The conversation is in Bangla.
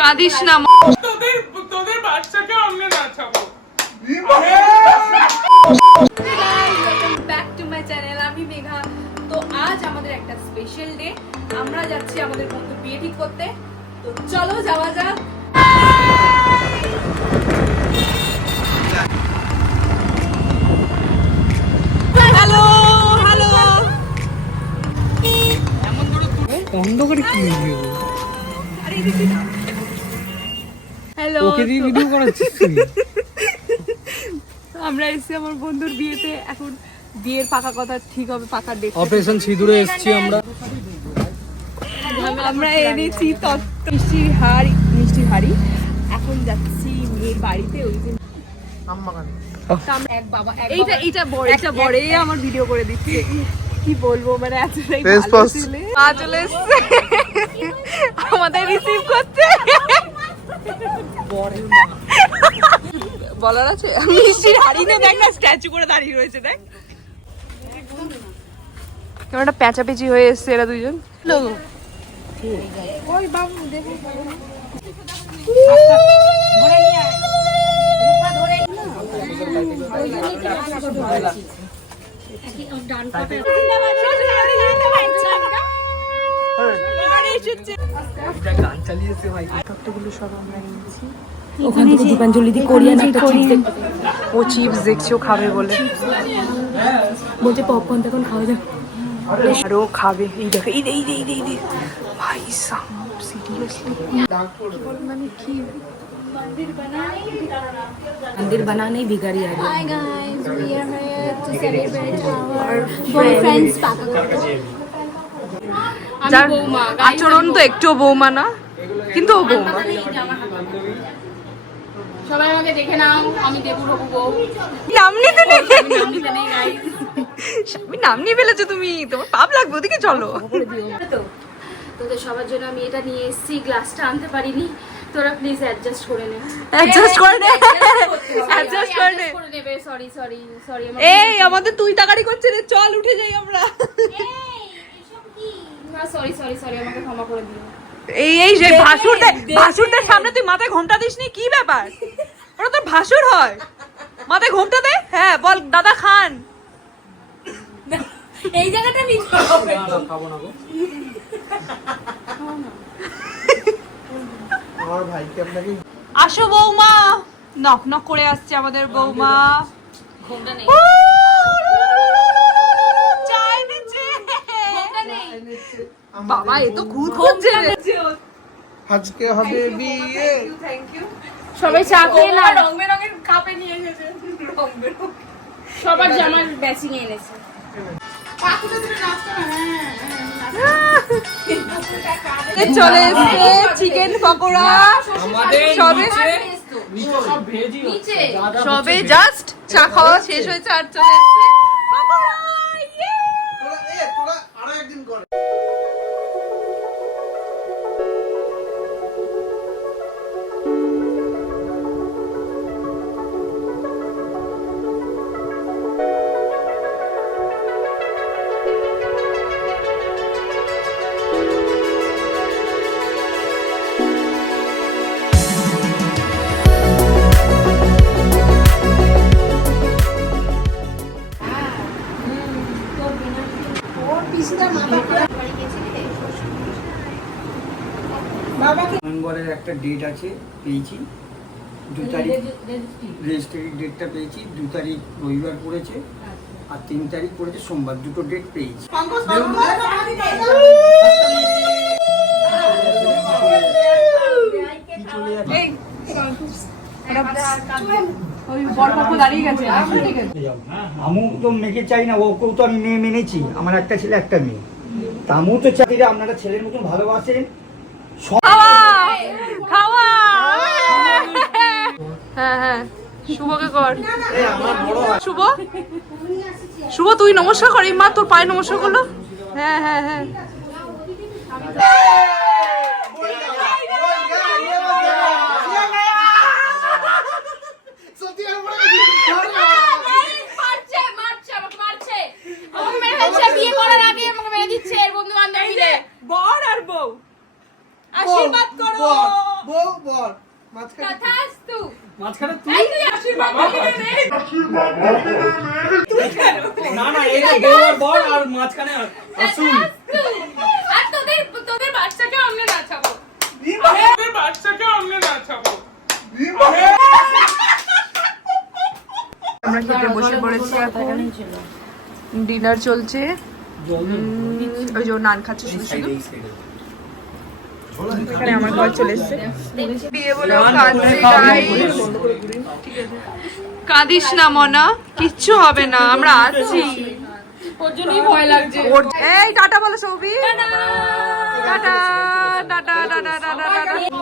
কাঁদিস না, তোদের বাচ্চাকে আমরা নাচাবো। ব্যাক টু মাই চ্যানেল, আমি মেঘা। তো আজ আমাদের একটা স্পেশাল ডে, আমরা যাচ্ছি আমাদের বন্ধুর বিয়ে ঠিক করতে। তো চলো যাওয়া যাক। হ্যালো হ্যালো, অন্ধকারে কি ভিডিও? আরে এদিকে না। হ্যালো, ওকে দিয়ে ভিডিও করাচ্ছিস তুই? আমরা এসেছি আমার বন্ধুর বিয়েতে। এখন বিয়ের পাকা কথা ঠিক হবে, পাকা ডেট। অপারেশন সিঁদুরে এসেছি আমরা। আমরা এনেছি মিষ্টির হাড়ি। এখন যাচ্ছি মেয়ের বাড়িতে। ওই দিন এক বাবা এইটা বড় আমার ভিডিও করে দিচ্ছে। কি বলবো, মানে এতটাই ভালো ছিলে। মা চলে এসেছে আমাদের রিসিভ করতে। বলার আছে, মিষ্টির হাড়ি না, দেখ না স্ট্যাচু করে দাঁড়িয়ে রয়েছে। দেখ কেমন একটা প্যাঁচাপেচি হয়ে এসছে এরা দুইজন। ওই বাবু দেখো ও চিপস দেখছি, ও খাবে বলে বলছে পপকর্ন তখন খাওয়া যাবে। আরো খাবে। এই দেখো, এই ভাই সাহেব সিরিয়াসলি মানে কি मंदिर बनाने बिगाड़ी आ गया। Hi guys, we are here to celebrate our boyfriend's paka. যার আচরণ তো একটু বৌমা না, কিন্তু ও বৌমা। সবাই আমাকে দেখে নাও, আমি দেবুর হবু বউ। নাম নিতে নেই, নাম দিতে নেই গাইস। আমি নাম নিয়ে ফেলেছো তুমি, তোমার পাপ লাগবে। ওদিকে চলো। তো তোদের সবার জন্য আমি এটা নিয়ে এসেছি, গ্লাসটা আনতে পারিনি। তোরা প্লিজ অ্যাডজাস্ট করে নে। অ্যাডজাস্ট করে নে, অ্যাডজাস্ট করে নে। নেবে। Sorry sorry sorry. এই আমাদের তুই তাকারি করছে রে, চল উঠে যাই আমরা। সরি সরি সরি, আমাকে ক্ষমা করে দিও। এই যে ভাসুরদের সামনে তুই মাথায় ঘোমটা দিসনি, কি ব্যাপার? ওরা তোর ভাসুর হয়, মাথায় ঘোমটা দে। হ্যাঁ বল দাদা খান। এই জায়গাটা নিতে হবে। খাবো না গো। আমার ভাইকে আপনাকে আসো বৌমা। নক নক করে আসছে আমাদের বৌমা। ঘোমটা নেই। চাই দিচ্ছে। ঘোমটা নেই। বাবা এ তো খুদ হচ্ছে। আজকে হবে বিয়ে। Thank you. সবাই চা খেয়ে না, রং বেরঙের কাপে নিয়ে এসেছে। রং বেরঙ সবার জামার ম্যাচিং এনেছে। চলে এসছে চিকেন পকোড়া। সবে জাস্ট চা খাওয়া শেষ হয়েছে আর চলে এসছে পকোড়া। তোরা আরো একদিন কর। নভেম্বরের একটা ডেট আছে, পেয়েছি 2 তারিখ। রেজিস্ট্রি ডেটটা পেয়েছি 2 তারিখ রবিবার পড়েছে, আর 3 তারিখ পড়েছে সোমবার। দুটো ডেট পেয়েছি। আমিও তো মেয়েকে চাই না, ওকেও তো আমি মেয়ে মেনেছি। আমার একটা ছেলে একটা মেয়ে, তা আমিও তো চাই যে আপনারা ছেলের মতন ভালোবাসেন। খাওয়া। হ্যাঁ হ্যাঁ, শুভকে কর। শুভ, শুভ তুই নমস্কার কর। এই মা তোর পায়ে নমস্কার করলো। হ্যাঁ হ্যাঁ হ্যাঁ। বিয়ে করার আগে আমাকে মেরে দিচ্ছে বন্ধু বান্ধব মিলে। বর আর বউ না না এই বড় বড় আর মাঝখানে আসুন আর তোদের বাচ্চাকে আমরা নাচাবো। তোদের বাচ্চাকে আমরা নাচাবো। আমরা খেতে বসে পড়েছি এখন, ডিনার চলছে। ওই যে ও নান খাচ্ছে শুধু শুধু। এখানে আমার ঘর চলে এসছে। বিয়ে বলে কাঁদছে guys। কাঁদিস না মনা, কিচ্ছু হবে না, আমরা আছি। ওর জন্যই ভয় লাগছে। এই টাটা বলো Soubi. Tata tata tata tata tata.